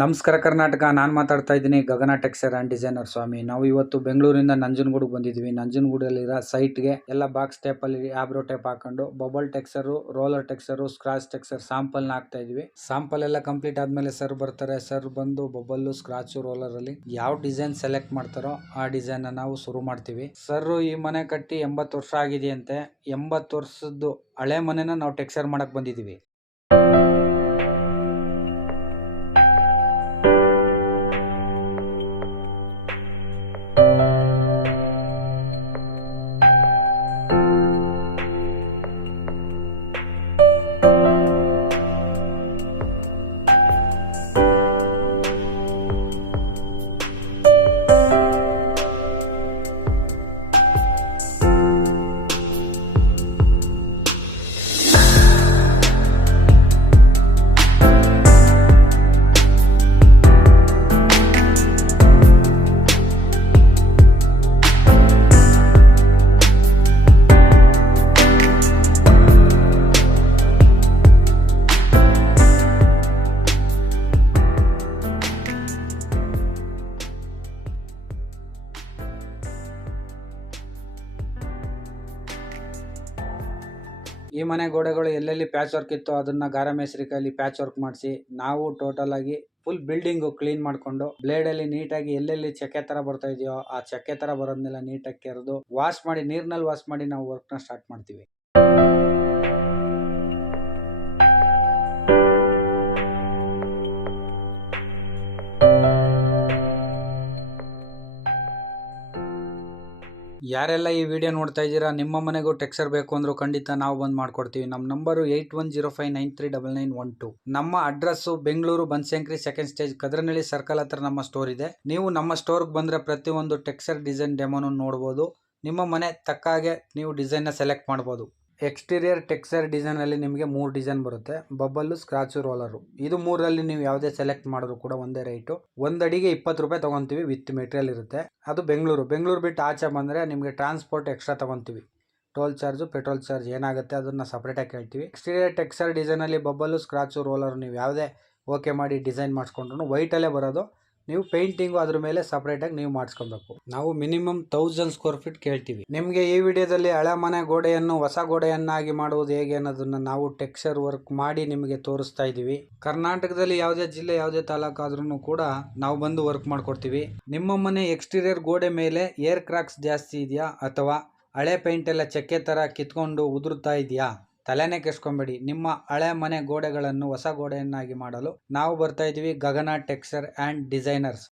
ನಮಸ್ಕಾರ ಕರ್ನಾಟಕ. ನಾನು ಮಾತಾಡ್ತಾ ಇದ್ದೀನಿ Gagana texture and designer Swamy. ನಾವು ಇವತ್ತು ಬೆಂಗಳೂರಿಂದ ನಂಜನಗೂಡಿಗೆ ಬಂದಿದ್ವಿ. ನಂಜನಗೂಡಲ್ಲಿರೋ ಸೈಟ್ಗೆ ಎಲ್ಲ ಬಾಕ್ಸ್ ಟೇಪಲ್ಲಿ ಆಬ್ರೋ ಟೇಪ್ ಹಾಕೊಂಡು bubble texture, roller texture, scratch texture ಸ್ಯಾಂಪಲ್ನ ಹಾಕ್ತಾ ಇದ್ವಿ. ಸ್ಯಾಂಪಲ್ ಎಲ್ಲ ಕಂಪ್ಲೀಟ್ ಆದಮೇಲೆ ಸರ್ ಬರ್ತಾರೆ. ಸರ್ ಬಂದು ಬಬಲ್ಲು, ಸ್ಕ್ರಾಚು, ರೋಲರಲ್ಲಿ ಯಾವ ಡಿಸೈನ್ ಸೆಲೆಕ್ಟ್ ಮಾಡ್ತಾರೋ ಆ ಡಿಸೈನ್ನ ನಾವು ಶುರು ಮಾಡ್ತೀವಿ. ಸರ್ ಈ ಮನೆ ಕಟ್ಟಿ 80 ವರ್ಷ ಆಗಿದೆಯಂತೆ. 80 ವರ್ಷದ್ದು ಹಳೆ ಮನೆನ ನಾವು ಟೆಕ್ಸ್ಚರ್ ಮಾಡಕ್ ಬಂದಿದ್ದೀವಿ. ಈ ಮನೆ ಗೋಡೆಗಳು ಎಲ್ಲೆಲ್ಲಿ ಪ್ಯಾಚ್ ವರ್ಕ್ ಇತ್ತು ಅದನ್ನ ಗಾರ ಮೇಸ್ತ್ರಿ ಕೈಲಿ ಪ್ಯಾಚ್ ವರ್ಕ್ ಮಾಡಿಸಿ ನಾವು ಟೋಟಲ್ ಆಗಿ ಫುಲ್ ಬಿಲ್ಡಿಂಗು ಕ್ಲೀನ್ ಮಾಡ್ಕೊಂಡು ಬ್ಲೇಡಲ್ಲಿ ನೀಟಾಗಿ ಎಲ್ಲೆಲ್ಲಿ ಚಕ್ಕೆ ತರ ಬರ್ತಾ ಇದೆಯೋ ಆ ಚಕ್ಕೆ ತರ ಬರೋದನ್ನೆಲ್ಲ ನೀಟಾಗಿ ಕೆರೆದು ವಾಶ್ ಮಾಡಿ, ನೀರ್ನಲ್ಲಿ ವಾಶ್ ಮಾಡಿ ನಾವು ವರ್ಕ್ನ ಸ್ಟಾರ್ಟ್ ಮಾಡ್ತೀವಿ. ಯಾರೆಲ್ಲ ಈ ವಿಡಿಯೋ ನೋಡ್ತಾ ಇದ್ದೀರಾ, ನಿಮ್ಮ ಮನೆಗೂ ಟೆಕ್ಸ್ಚರ್ ಬೇಕು ಅಂದ್ರೂ ಖಂಡಿತ ನಾವು ಬಂದು ಮಾಡ್ಕೊಡ್ತೀವಿ. ನಮ್ಮ ನಂಬರು 8105939912. ನಮ್ಮ address Bengaluru Banashankari second stage Kadranahalli circle ಹತ್ರ ನಮ್ಮ ಸ್ಟೋರ್ ಇದೆ. ನೀವು ನಮ್ಮ ಸ್ಟೋರ್ಗೆ ಬಂದರೆ ಪ್ರತಿಯೊಂದು ಟೆಕ್ಸ್ಚರ್ ಡಿಸೈನ್ ಡೆಮೋನು ನೋಡ್ಬೋದು. ನಿಮ್ಮ ಮನೆ ತಕ್ಕ ಹಾಗೆ ನೀವು ಡಿಸೈನ್ನ ಸೆಲೆಕ್ಟ್ ಮಾಡ್ಬೋದು. ಎಕ್ಸ್ಟೀರಿಯರ್ ಟೆಕ್ಸ್ಚರ್ ಡಿಸೈನಲ್ಲಿ ನಿಮಗೆ 3 ಡಿಸೈನ್ ಬರುತ್ತೆ: ಬಬಲ್ಲು, ಸ್ಕ್ರಾಚು, ರೋಲರು. ಇದು 3ರಲ್ಲಿ ನೀವು ಯಾವುದೇ ಸೆಲೆಕ್ಟ್ ಮಾಡಿದ್ರು ಕೂಡ ಒಂದೇ ರೇಟು. ಒಂದು ಅಡಿಗೆ 20 ರೂಪಾಯಿ ತೊಗೊತೀವಿ, ವಿತ್ ಮೆಟೀರಿಯಲ್ ಇರುತ್ತೆ. ಅದು ಬೆಂಗಳೂರು ಬಿಟ್ಟು ಆಚೆ ಬಂದರೆ ನಿಮಗೆ ಟ್ರಾನ್ಸ್ಪೋರ್ಟ್ ಎಕ್ಸ್ಟ್ರಾ ತೊಗೊತೀವಿ. ಟೋಲ್ ಚಾರ್ಜು, ಪೆಟ್ರೋಲ್ ಚಾರ್ಜ್ ಏನಾಗುತ್ತೆ ಅದನ್ನು ಸಪ್ರೇಟಾಗಿ ಕೇಳ್ತೀವಿ. ಎಕ್ಸ್ಟೀರಿಯರ್ ಟೆಕ್ಸ್ಚರ್ ಡಿಸೈನಲ್ಲಿ ಬಬಲ್ಲು, ಸ್ಕ್ರಾಚು, ರೋಲರು ನೀವು ಯಾವುದೇ ಓಕೆ ಮಾಡಿ ಡಿಸೈನ್ ಮಾಡಿಸ್ಕೊಂಡ್ರು ವೈಟಲ್ಲೇ ಬರೋದು. ನೀವು ಪೇಂಟಿಂಗು ಅದ್ರ ಮೇಲೆ ಸಪ್ರೇಟಾಗಿ ನೀವು ಮಾಡಿಸ್ಕೊಬೇಕು. ನಾವು ಮಿನಿಮಮ್ 1000 ಸ್ಕ್ವೇರ್ ಫೀಟ್ ಕೇಳ್ತೀವಿ. ನಿಮಗೆ ಈ ವಿಡಿಯೋದಲ್ಲಿ ಹಳೆ ಮನೆ ಗೋಡೆಯನ್ನು ಹೊಸ ಗೋಡೆಯನ್ನಾಗಿ ಮಾಡುವುದು ಹೇಗೆ ಅನ್ನೋದನ್ನ ನಾವು ಟೆಕ್ಸ್ಚರ್ ವರ್ಕ್ ಮಾಡಿ ನಿಮಗೆ ತೋರಿಸ್ತಾ ಇದ್ದೀವಿ. ಕರ್ನಾಟಕದಲ್ಲಿ ಯಾವುದೇ ಜಿಲ್ಲೆ, ಯಾವುದೇ ತಾಲೂಕು ಆದ್ರೂ ಕೂಡ ನಾವು ಬಂದು ವರ್ಕ್ ಮಾಡ್ಕೊಡ್ತೀವಿ. ನಿಮ್ಮ ಮನೆ ಎಕ್ಸ್ಟೀರಿಯರ್ ಗೋಡೆ ಮೇಲೆ ಏರ್ ಕ್ರಾಕ್ಸ್ ಜಾಸ್ತಿ ಇದೆಯಾ ಅಥವಾ ಹಳೆ ಪೇಂಟ್ ಎಲ್ಲ ಚಕ್ಕೆ ತರ ಕಿತ್ಕೊಂಡು ಉದುರುತ್ತಾ ಇದೆಯಾ? ತಲೆನೇ ಕೆಡ್ಸ್ಕೊಂಬೇಡಿ. ನಿಮ್ಮ ಹಳೆ ಮನೆ ಗೋಡೆಗಳನ್ನು ಹೊಸ ಗೋಡೆಯನ್ನಾಗಿ ಮಾಡಲು ನಾವು ಬರ್ತಾ ಇದ್ದೀವಿ. ಗಗನ ಟೆಕ್ಸ್ಚರ್ ಆ್ಯಂಡ್ ಡಿಸೈನರ್ಸ್.